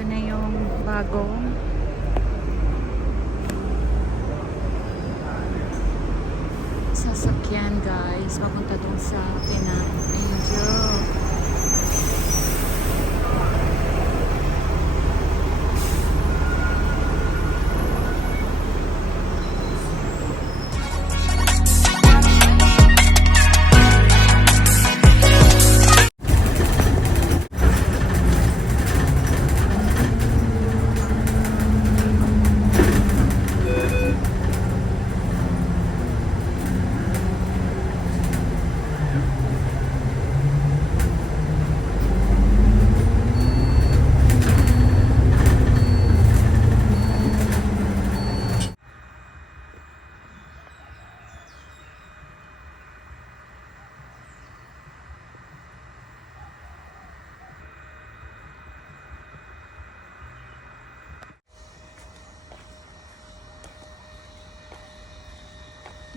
Ito na yung bagong sasakyan guys. Papunta dun sa Angel.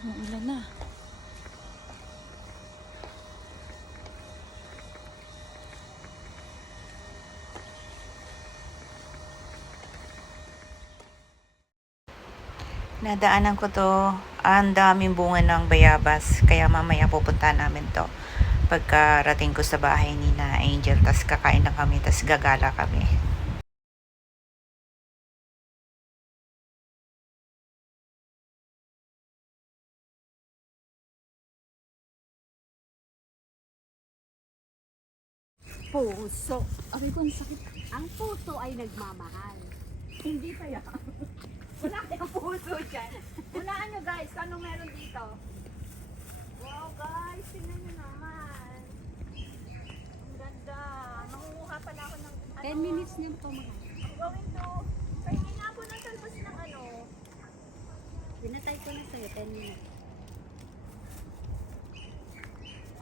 Umuulan na. Nadaanan ko to. Ang daming bunga ng bayabas. Kaya mamaya pupunta namin to. Pagkarating ko sa bahay ni na Angel. Tas kakain na kami. Tas gagala kami. Puso. Aray ko, ang sakit. Ang puso ay nagmamahal. Hindi kaya. Wala kayong puso dyan. Unaan nyo guys, anong meron dito? Wow guys, tingnan nyo naman. Ang ganda. Mangunguha pala ako ng 10 minutes niyo po mahal. I'm going to. Pahingi nga po ng talbos ng ano. Pinatay ko na sa'yo, 10 minutes.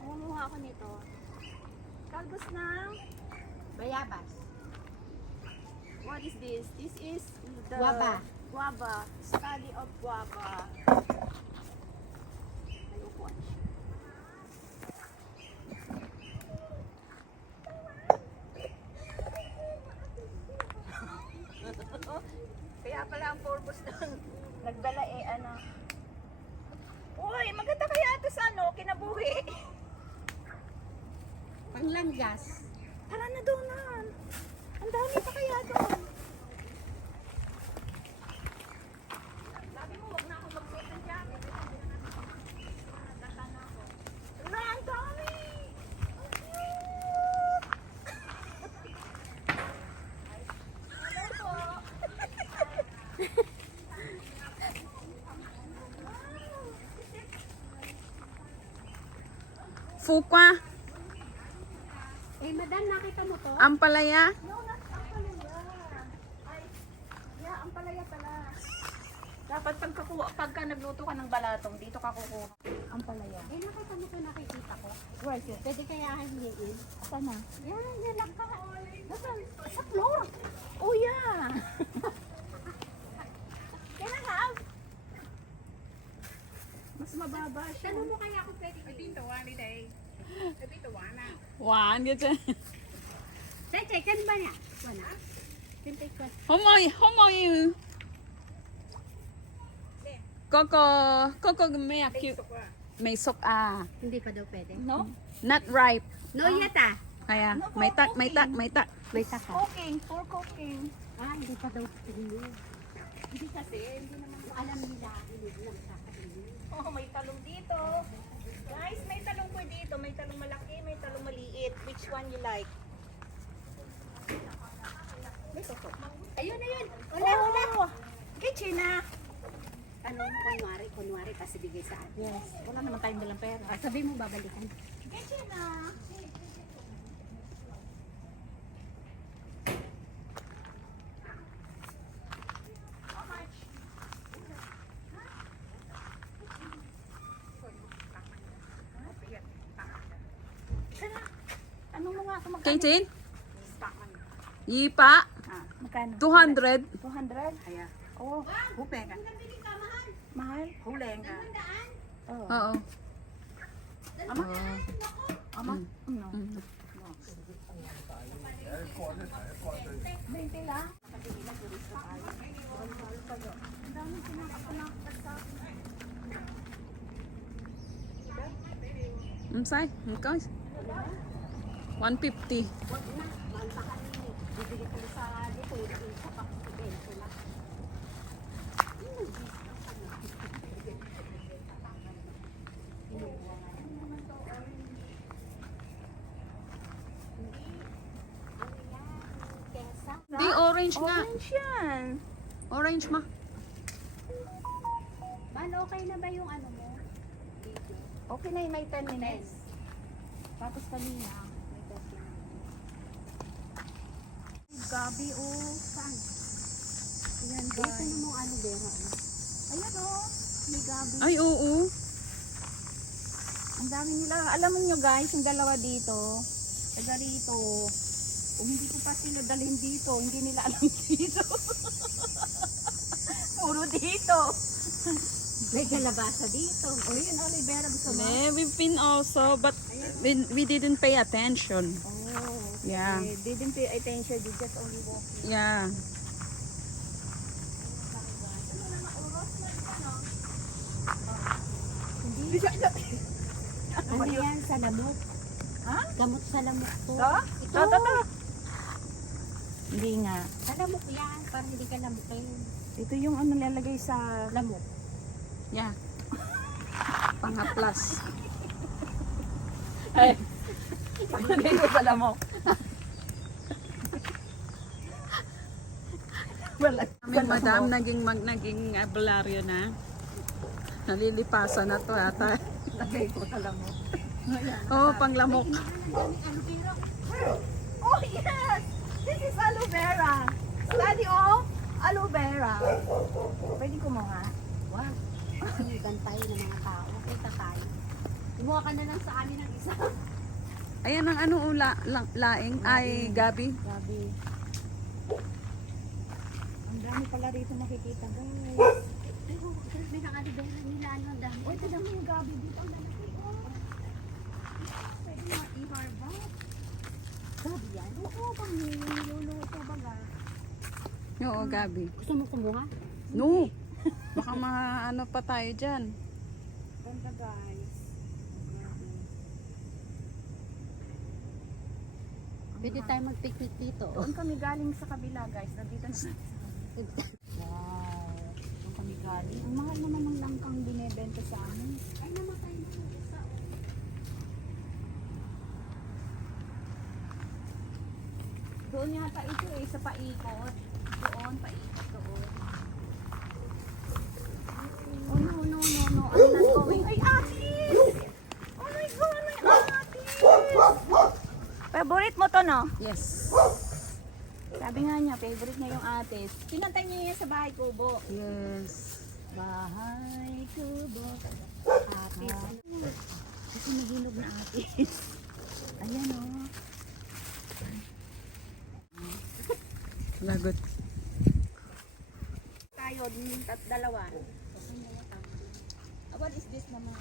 Mangunguha ako nito. Talbos ng bayabas. What is this? This is the guava. Guava. Study of guava. Ayoko. Kaya pala ang purpose ng nagdala ano. Uy, maganda kaya ito sa ano, kinabuhi. Panglanggas. Tara na doon na. Ang dami pa kaya doon. Sabi mo, wag na ako magsuot ng jacket. Nakakana ako. Wala, ang dami. Ang cute. Hello po. Fukwa. Eh, madam, nakita mo to? Ampalaya. No, not ampalaya. Ay, yeah, ampalaya pala. Dapat pagka nagluto ka ng balatong, dito ka kukuha. Ampalaya. Eh, nakita mo ko, nakikita ko. Where is it? Pwede kaya hiliin? Saan na? Yan lang ka. Sa floor. Oh, yeah. Can I have? Mas mababa siya. Tanong mo kaya ako pwede dito, one day. Dito, one. หวานก็จะ Chay, kan ba niya? Wala. Sintay ko. 허머유 Coco may cute may sok Hindi pa daw pwede. no not ripe No yet ah. kaya No, may tak May taka. cooking for cooking Hindi pa daw pwede. Hindi kasi, hindi naman alam nila. Hindi lang sa may talong dito. Guys, may talong po dito. May talong malaki, may talong maliit. Which one you like? Ayun na yun. Wala. Kay China. Anong kunwari, kasi bigay sa atin. yes wala naman tayong dalang pera Sabi mo babalikan. Kay China. Anong mo nga ako kay Jin yipa Magkano? 200 200? Kaya. Oh, hupeng ka. Mahal? Huleng ka. oo Ama? Ama? No. 20 lang. Ang dami pinakapanakot sa Say, guys. 150. wag na. Manta ka rin eh. Bibili ko sa dito. Yung sa pakibento lang. Kesa. Di orange nga. Orange yan. Orange ma. Man, okay na ba yung ano mo? Dito. Okay na yung may 10 minutes. Tapos kanina, may 30 na. Gabi oh. Saan? Ayan Dito guys. na mong aloe vera. Ayan oh. May gabi. Ay, oo. Ang dami nila. Alam niyo guys, yung dalawa dito. Taga rito. Kung hindi ko pa sila dalhin dito, hindi nila alam dito. Puro dito. May kalabasa dito. O yun, aloe vera gusto mo? Yeah, we've been also, but we didn't pay attention. Oh, Yeah. they didn't pay attention. They just only walk. Yeah. Ano yan? Sa lamok. Ha? Gamot sa lamok to. To? Ito. To. Hindi nga. Sa lamok yan. Para hindi ka lamukin. Ito yung ano nilalagay sa Lamok. Yeah. Pangaplas. Palagay ko sa lamok. Wala. Aming madam naging albularyo na. Nalilipasan na to ata. Lagay ko sa lamok. Oh, panglamok. Oh yes! This is aloe vera. Study oh, aloe vera. Pwede kumuha? Wow. Sinugan tayo ng mga tao. Kita tayo. Kumuha ka na lang sa amin ng isa. Ayan ang ano laing ay gabi. Grabe. Ang dami pala rito makikita guys. Ay, oh, may nang-aloe nila. Ano ang dami. Oh, tignan mo yung gabi dito. Ang lalaki oh. Pwede mo i-harvest. Gabi yan. Oo, pang niluluto baga. Oo, gabi. Gusto mo kumuha? No. Baka maano pa tayo dyan. Ganda guys. Grabe. Pwede tayo mag-picnic dito. Doon kami galing sa kabila guys. Nandito na. Wow. Doon kami galing. Ang mahal naman ng langkang binebenta sa amin. Ay, namatay na yung isa. Doon yata ito eh, sa paikot. Doon, paikot doon. Oh no, no, no, no. I'm not going. Ay, atis! Oh my God, may atis! Favorite mo to, no? Yes. Sabi nga niya, favorite niya yung atis. Pinantay niya yan sa bahay kubo. Yes. Bahay kubo. Atis. Kasi nahinog na atis. Ayan o. Oh. Lagot. Tayo, dalawa. What is this naman?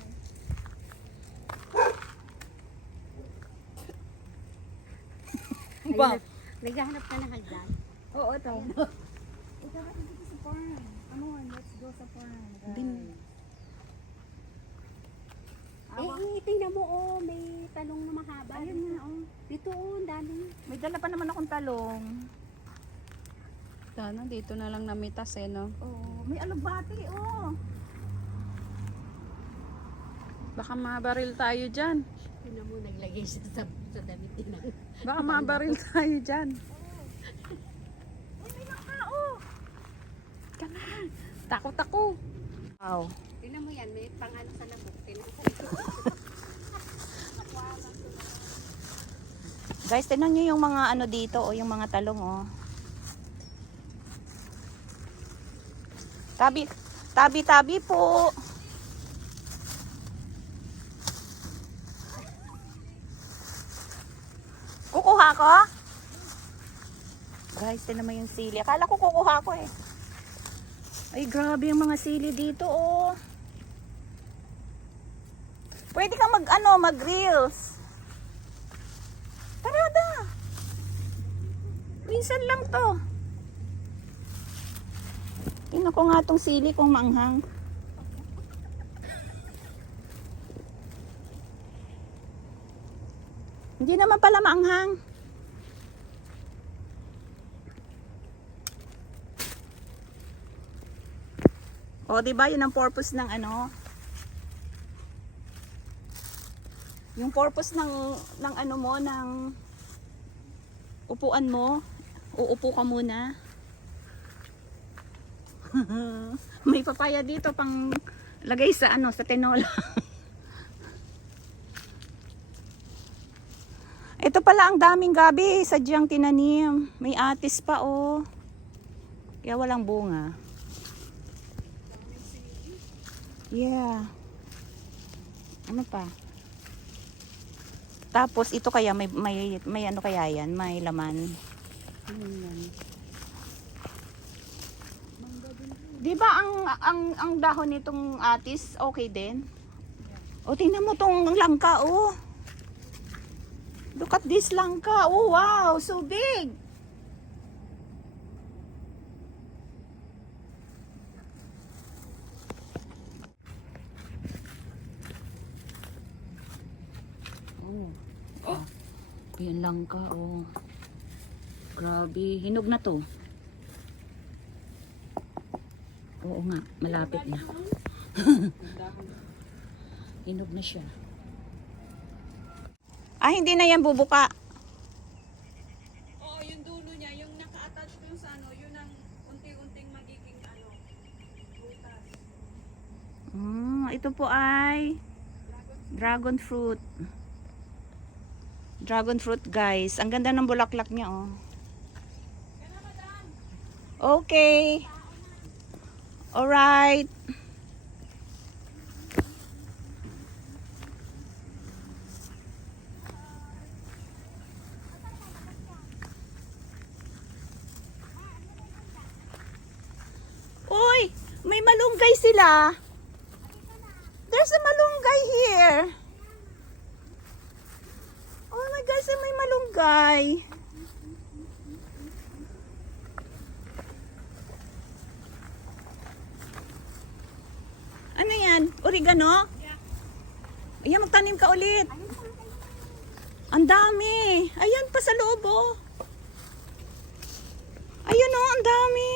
Wow. Naghahanap ka ng hagdan. Oo, ito. Ito ba dito sa farm? Come on, let's go sa farm. Bin. Tingnan mo, oh, may talong na mahaba. Ayun nga, oh. Dito, oh, ang dami. May dala pa naman akong talong. Sana dito na lang namitas eh, no? Oh, may alugbati, oh. Baka mabaril tayo dyan. Tingnan mo, naglagay siya sa damit din. Baka mabaril tayo dyan. May nakao. Kana. Takot ako. Wow. Tingnan mo yan, may pang-ano sa lamok. Tingnan mo. Guys, tingnan nyo yung mga ano dito, o yung mga talong, oh. Tabi po. Kukuha ko? Guys, tingnan mo yung sili. Akala ko kukuha ko eh. Ay, grabe yung mga sili dito, oh. Pwede kang mag-reels. Tarada. Minsan lang to. Tingnan ko nga tong sili kung maanghang. Hindi naman pala maanghang. O, di ba? Yun ang purpose ng ano? Yung purpose ng ano mo, ng upuan mo. Uupo ka muna. May papaya dito pang lagay sa ano, sa tinola. Ito pala ang daming gabi, sadyang tinanim. May atis pa oh. Kaya walang bunga. Yeah. Ano pa? Tapos ito kaya may ano kaya yan, may laman. Di ba ang dahon nitong atis okay din? O tingnan mo tong langka oh. Look at this langka. Oh wow, so big. Oh. Yan langka oh. Grabe, hinog na to. Oo nga, malapit na. Hinog na siya. Ah, hindi na yan bubuka. Oo, yung dulo niya, yung naka-attach dun sa ano, yun ang unti-unting magiging ano, butas. Ito po ay dragon fruit. Dragon fruit guys. Ang ganda ng bulaklak niya oh. Okay. Alright. Uy, may malunggay sila. There's a malunggay here. Oh my gosh, may malunggay. Ano yan? Oregano? Yeah. Ayan, magtanim ka ulit. Ang dami. Ayan pa sa loob oh. Ayun oh, ang dami.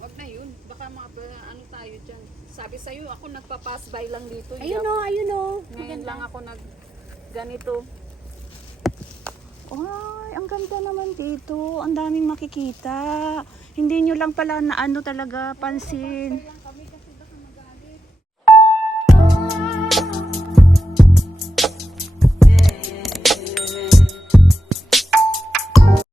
Wag na yun, baka ano tayo dyan. Sabi sa'yo, ako nagpa-pass by lang dito. Ayun oh, ayun oh. Ngayon lang ako ganito. Ay, ang ganda naman dito. Ang daming makikita. Hindi nyo lang pala na ano talaga pansin.